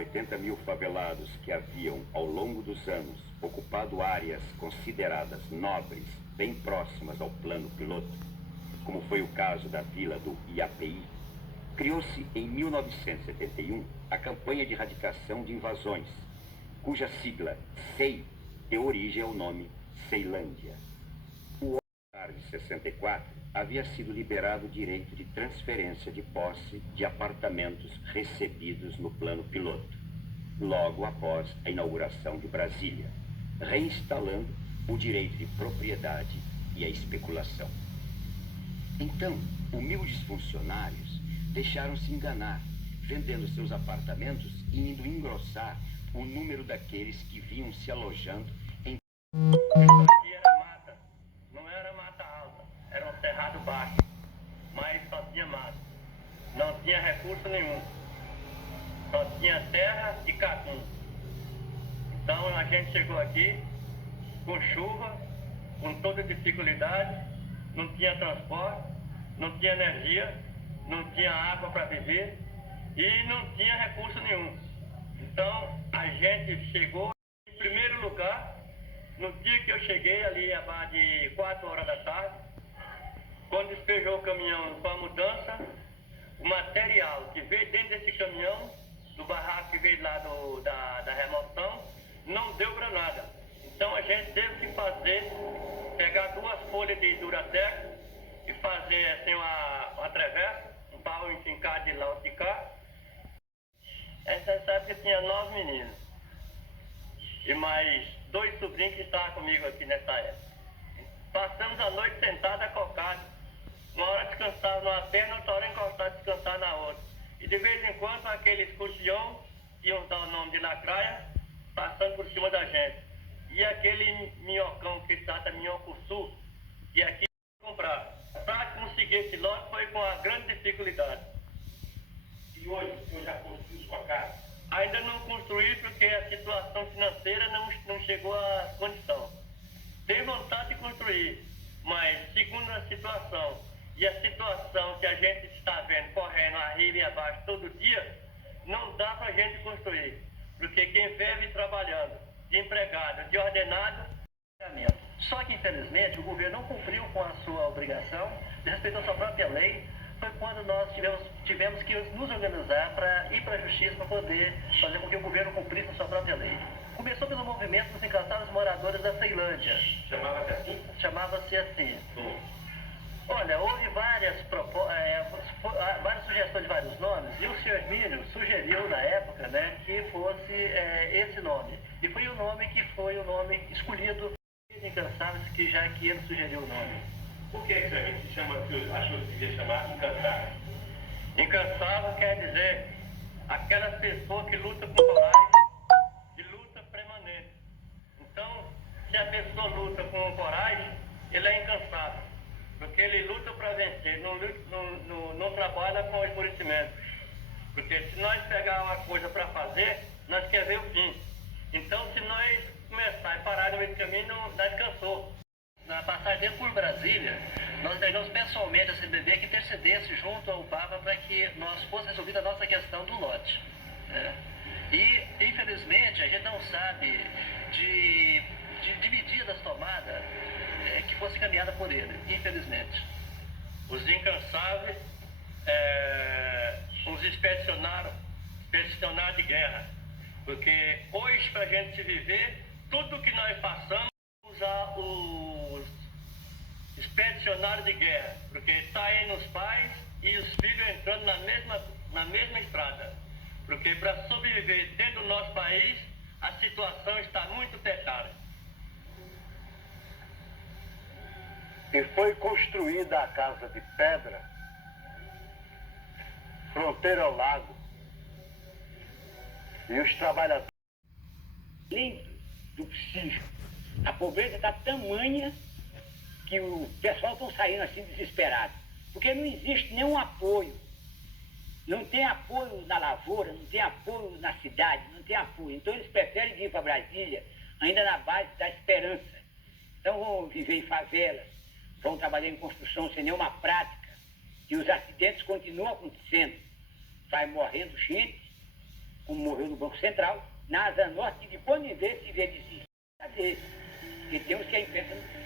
80 mil favelados que haviam, ao longo dos anos, ocupado áreas consideradas nobres, bem próximas ao plano piloto, como foi o caso da vila do IAPI, criou-se em 1971 a campanha de erradicação de invasões, cuja sigla SEI deu origem ao nome Ceilândia. O ano de 64 havia sido liberado o direito de transferência de posse de apartamentos recebidos no plano piloto, logo após a inauguração de Brasília, reinstalando o direito de propriedade e a especulação. Então, humildes funcionários deixaram-se enganar, vendendo seus apartamentos e indo engrossar o número daqueles que vinham se alojando em... Isso aqui era mata, não era mata alta, era um cerrado baixo, mas só tinha mata, não tinha recurso nenhum, só tinha terra e capim. Então a gente chegou aqui com chuva, com toda dificuldade, não tinha transporte, não tinha energia, não tinha água para beber e não tinha recurso nenhum. Então a gente chegou em primeiro lugar. No dia que eu cheguei ali, abaixo de 4 horas da tarde, quando despejou o caminhão com a mudança, o material que veio dentro desse caminhão, do barraco que veio lá da remoção, não deu para nada. Então a gente teve que pegar 2 folhas de Duratex e fazer assim uma travessa, um pau enfincado de lá de cá. Essa sabe que tinha 9 meninos e mais 2 sobrinhos que estavam comigo aqui nessa época. Passamos a noite sentados acocados. Uma hora descansava numa perna, outra hora encostado descansar na outra. E de vez em quando aquele escorpião, que iam dar o nome de lacraia, passando por cima da gente. E aquele minhocão que trata minhocuçu, que aqui comprar. Para conseguir esse lote foi com uma grande dificuldade. E hoje o senhor já construiu sua casa? Ainda não construí porque a situação financeira não chegou à condição. Tenho vontade de construir, mas segundo a situação e a situação que a gente está vendo correndo arriba e abaixo todo dia, não dá para a gente construir. Porque quem vive trabalhando, de empregado, de ordenado... Só que, infelizmente, o governo não cumpriu com a sua obrigação, de respeitar a sua própria lei. Foi quando nós tivemos que nos organizar para ir para a justiça para poder fazer com que o governo cumprisse a sua própria lei. Começou pelo movimento dos encantados moradores da Ceilândia. Chamava-se assim? Chamava-se assim. Olha, houve várias sugestões de vários nomes e o senhor Hermínio sugeriu na época, né, que fosse esse nome. E foi o nome que foi o nome escolhido de Incansáveis, que já que ele sugeriu o nome. Por que a gente achou que devia chamar incansável? Incansável quer dizer aquela pessoa que luta com coragem, que luta permanente. Então, se a pessoa luta com coragem, ele é incansável, porque ele luta para vencer, não trabalha com esmorecimento. Porque se nós pegar uma coisa para fazer, nós queremos ver o fim. Então, se nós começar e parar no meio do caminho, nós cansou. Na passagem dele por Brasília, nós entregamos pessoalmente a CBB que intercedesse junto ao Papa para que nós fosse resolvida a nossa questão do lote. Né? E, infelizmente, a gente não sabe de medidas tomadas que fosse caminhada por ele, infelizmente. Os incansáveis, os expedicionários de guerra. Porque hoje, para a gente se viver, tudo que nós passamos, usar os expedicionários de guerra, porque está aí os pais e os filhos entrando na mesma estrada. Porque para sobreviver dentro do nosso país, a situação está muito precária. E foi construída a casa de pedra, fronteira ao lago, e os trabalhadores além do possível. A pobreza está tamanha que o pessoal está saindo assim desesperado, porque não existe nenhum apoio. Não tem apoio na lavoura, não tem apoio na cidade, não tem apoio. Então eles preferem vir para Brasília ainda na base da esperança. Então vão viver em favelas, vão trabalhar em construção sem nenhuma prática, e os acidentes continuam acontecendo. Vai morrendo gente como morreu no Banco Central, na Asa Norte, de quando em vez se vê desiste. Cadê? Porque tem uns que a imprensa não...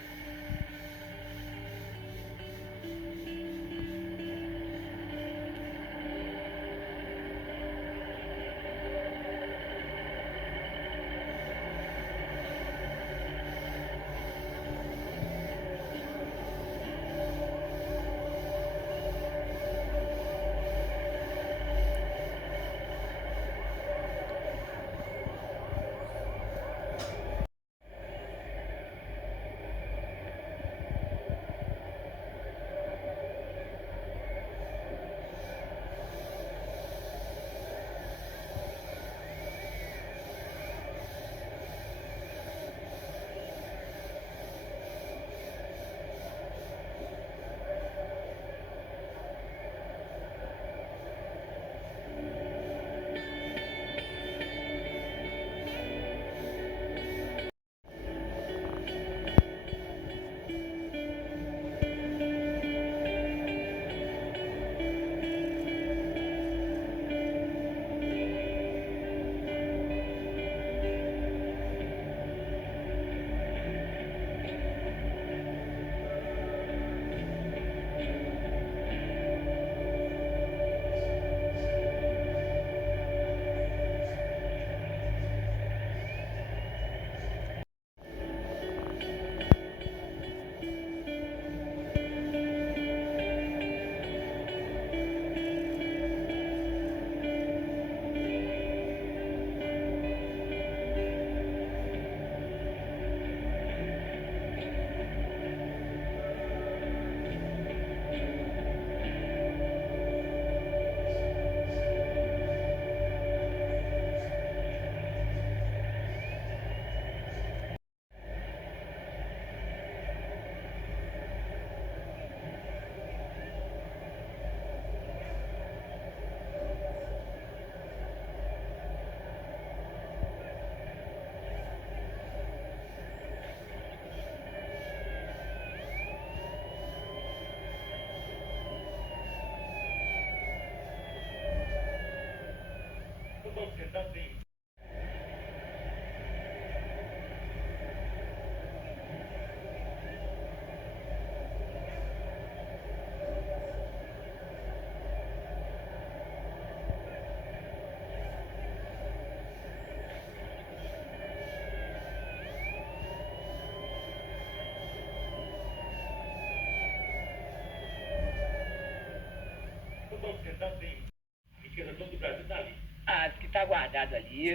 Ah, que está guardado ali,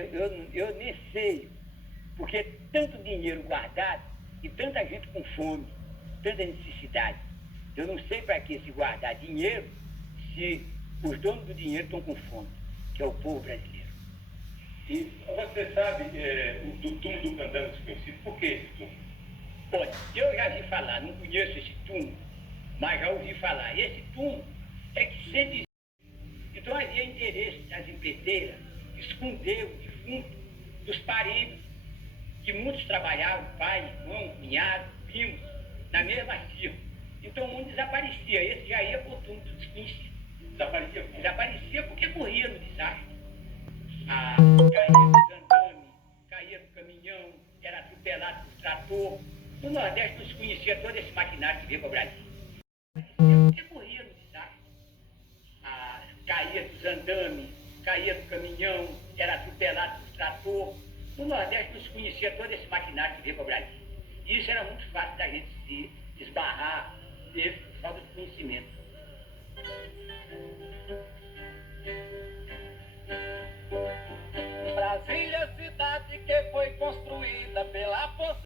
eu nem sei, porque tanto dinheiro guardado e tanta gente com fome, tanta necessidade. Eu não sei para que se guardar dinheiro se os donos do dinheiro estão com fome, que é o povo brasileiro. E você sabe do túmulo do Candanga desconhecido, por que esse túmulo? Olha, eu já vi falar, não conheço esse túmulo, mas já ouvi falar. Esse túmulo é que sempre... Então havia interesse das empreiteiras de esconder o defunto dos parentes, que muitos trabalhavam, pai, irmão, cunhado, primos, na mesma firma. Então o mundo desaparecia, esse já ia para o túmulo do desconhecido. Desaparecia como? Desaparecia porque morria no desastre. Caía dos andames, caía do caminhão, era atropelado por trator. No Nordeste não se conhecia todo esse maquinário que veio para o Brasil. Porque morria no desastre. Caía dos andames, caía do caminhão, era atropelado por trator. No Nordeste não se conhecia todo esse maquinário que veio para o Brasil. E isso era muito fácil da gente se esbarrar por falta de conhecimento. Brasília, cidade que foi construída pela força